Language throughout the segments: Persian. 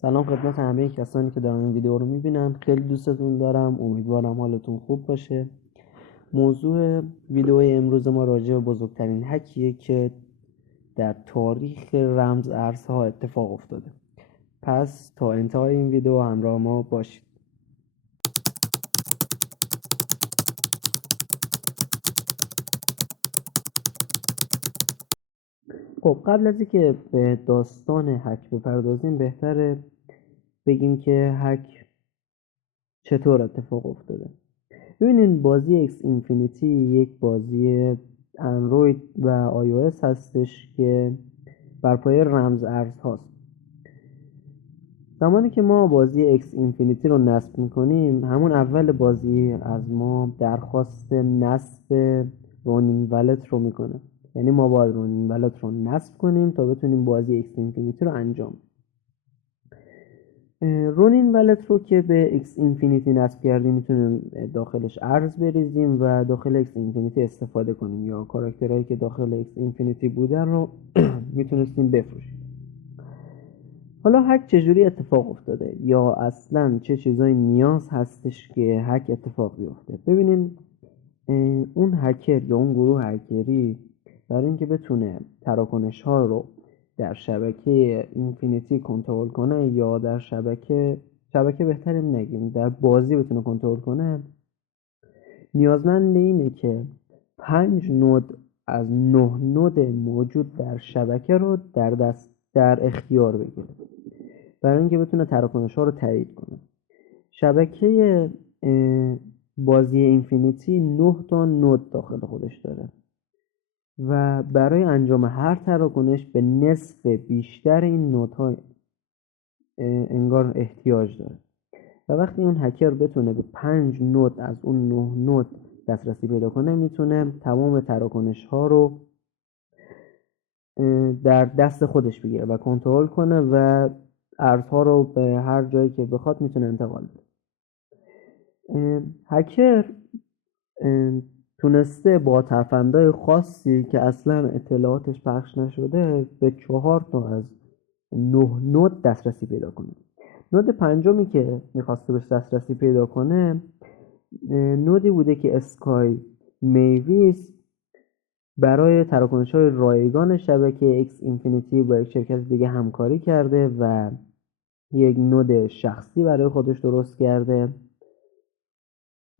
سلام خدمت همه کسانی که دارن این ویدیو رو میبینن. خیلی دوستتون دارم، امیدوارم حالتون خوب باشه. موضوع ویدیو امروز ما راجع به بزرگترین هکیه که در تاریخ رمز ارزها اتفاق افتاده. پس تا انتهای این ویدیو همراه ما باشید. خب قبل از اینکه به داستان هک بپردازیم بهتره بگیم که هک چطور اتفاق افتاده. ببینین بازی ایکس اینفینیتی یک بازی اندروید و آی او اس هستش که بر پایه رمز ارز هاست. زمانی که ما بازی ایکس اینفینیتی رو نصب میکنیم، همون اول بازی از ما درخواست نصب رونینگ ولت رو میکنه. یعنی ما باید رونینگ ولت رو نصب کنیم تا بتونیم بازی ایکس اینفینیتی رو انجام بدیم. رونین ولت رو که به ایکس اینفینیتی نصب کردیم میتونیم داخلش ارز بریزیم و داخل ایکس اینفینیتی استفاده کنیم، یا کاراکترهایی که داخل ایکس اینفینیتی بودن رو میتونستیم بفروشیم. حالا هک چجوری اتفاق افتاده یا اصلا چه چیزایی نیاز هستش که هک اتفاق بیفته؟ ببینین اون هکر یا اون گروه هکری برای اینکه بتونه تراکنش ها رو در شبکه اینفینیتی کنترل کنه، یا در شبکه بهتره نگیم در بازی بتونه کنترل کنه، نیازمند اینه که 5 نود از 9 نود موجود در شبکه رو در اختیار بگیره برای اینکه بتونه تراکنش ها رو تایید کنه. شبکه بازی اینفینیتی 9 تا نود داخل خودش داره و برای انجام هر تراکنش به نصف بیشتر این نودها انگار احتیاج داره و وقتی اون هکر بتونه به 5 نود از اون 9 نود دسترسی پیدا کنه، میتونه تمام تراکنش ها رو در دست خودش بگیره و کنترل کنه و ارزها رو به هر جایی که بخواد میتونه انتقال بده. هکر تونسته با ترفندهای خاصی که اصلا اطلاعاتش پخش نشده به 4 تا از 9 نود دسترسی پیدا کنه. نود پنجمی که میخواسته بهش دسترسی پیدا کنه نودی بوده که اسکای میویس برای تراکنش های رایگان شبکه ایکس اینفینیتی با یک شرکت دیگه همکاری کرده و یک نود شخصی برای خودش درست کرده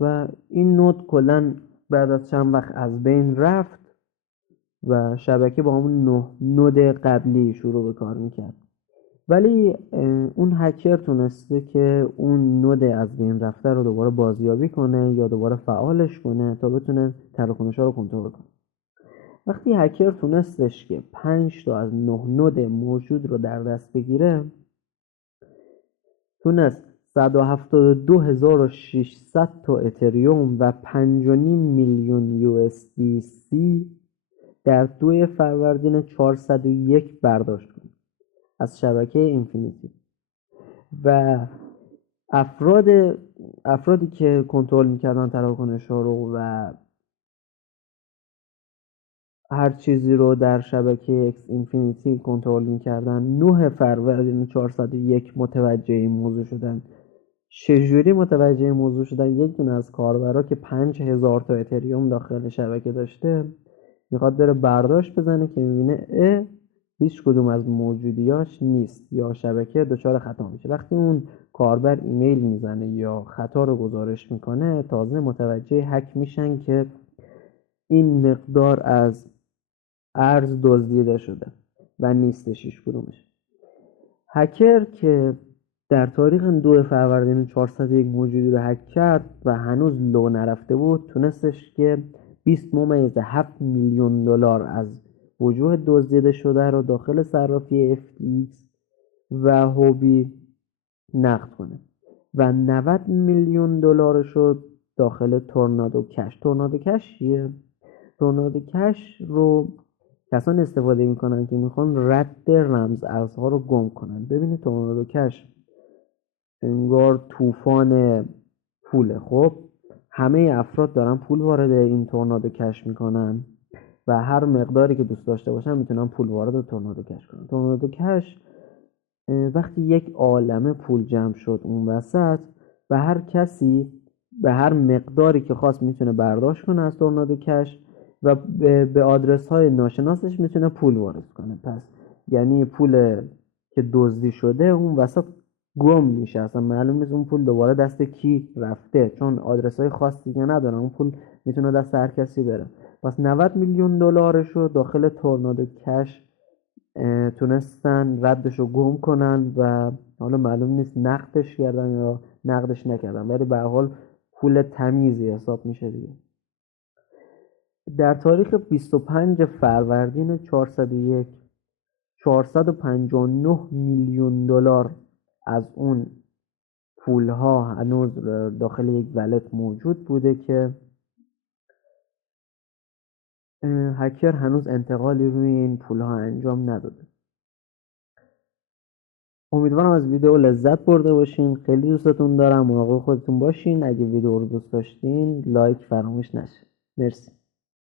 و این نود کلا بعد از چند وقت از بین رفت و شبکه با همون 9 نود قبلی شروع به کار میکرد. ولی اون هکر تونسته که اون نود از بین رفته رو دوباره بازیابی کنه یا دوباره فعالش کنه تا بتونه تراکنش ها رو کنترل کنه. وقتی هکر تونستش که 5 تا از 9 نود موجود رو در دست بگیره، تونست 172,600 تا اتریوم و 5.5 میلیون USDC در 2 فروردین 401 برداشت کنه از شبکه اینفینیتی و افرادی که کنترل میکردن تراکنش ها رو و هر چیزی رو در شبکه ایکس اینفینیتی کنترل میکردن 9 فروردین 401 متوجه این موضوع شدن. چجوری متوجه این موضوع شدن؟ یک دونه از کاربرا که 5000 تا اتریوم داخل شبکه داشته میخواد بره برداشت بزنه که میبینه هیچ کدوم از موجودیاش نیست یا شبکه دچار خطا میشه. وقتی اون کاربر ایمیل میزنه یا خطا رو گزارش میکنه، تازه متوجه هک میشن که این مقدار از ارز دزدیده شده و نیستش هیچ کدومش. هکر که در تاریخ 2 فروردین 401 موجودی رو هک کرد و هنوز لو نرفته بود، تونستش که 20.7 میلیون دلار از وجوه دزدیده شده رو داخل صرافی FTX و هوبی نقد کنه و 90 میلیون دلار شد داخل تورنادو کش. تورنادو کش چیه؟ تورنادو کش رو کسانی استفاده میکنن که میخوان رد رمز ارزها رو گم کنن. ببینید تورنادو کش انگار طوفان پوله. خب همه افراد دارن پول وارد این تورنادو کش میکنن و هر مقداری که دوست داشته باشن میتونن پول وارد تورنادو کش کنن. تورنادو کش وقتی یک عالمه پول جمع شد اون وسط و هر کسی به هر مقداری که خواست میتونه برداشت کنه از تورنادو کش و به آدرس های ناشناسش میتونه پول وارد کنه. پس یعنی پول که دزدی شده اون وسط گم میشه، اصلا معلوم نیست اون پول دوباره دست کی رفته، چون آدرس های خاص دیگه ندارن، اون پول میتونه دست هر کسی بره. پس 90 میلیون دلارش رو داخل تورنادو کش تونستن ردش رو گم کنن و حالا معلوم نیست نقدش کردن یا نقدش نکردن، ولی به هر حال پول تمیزی حساب میشه دیگه. در تاریخ 25 فروردین 401 459 میلیون دلار از اون پولها هنوز داخل یک ولت موجود بوده که هکر هنوز انتقالی روی این پولها انجام نداده. امیدوارم از ویدیو لذت برده باشین. خیلی دوستتون دارم. مراقب خودتون باشین. اگه ویدیو رو دوست داشتین لایک فراموش نشه. مرسی.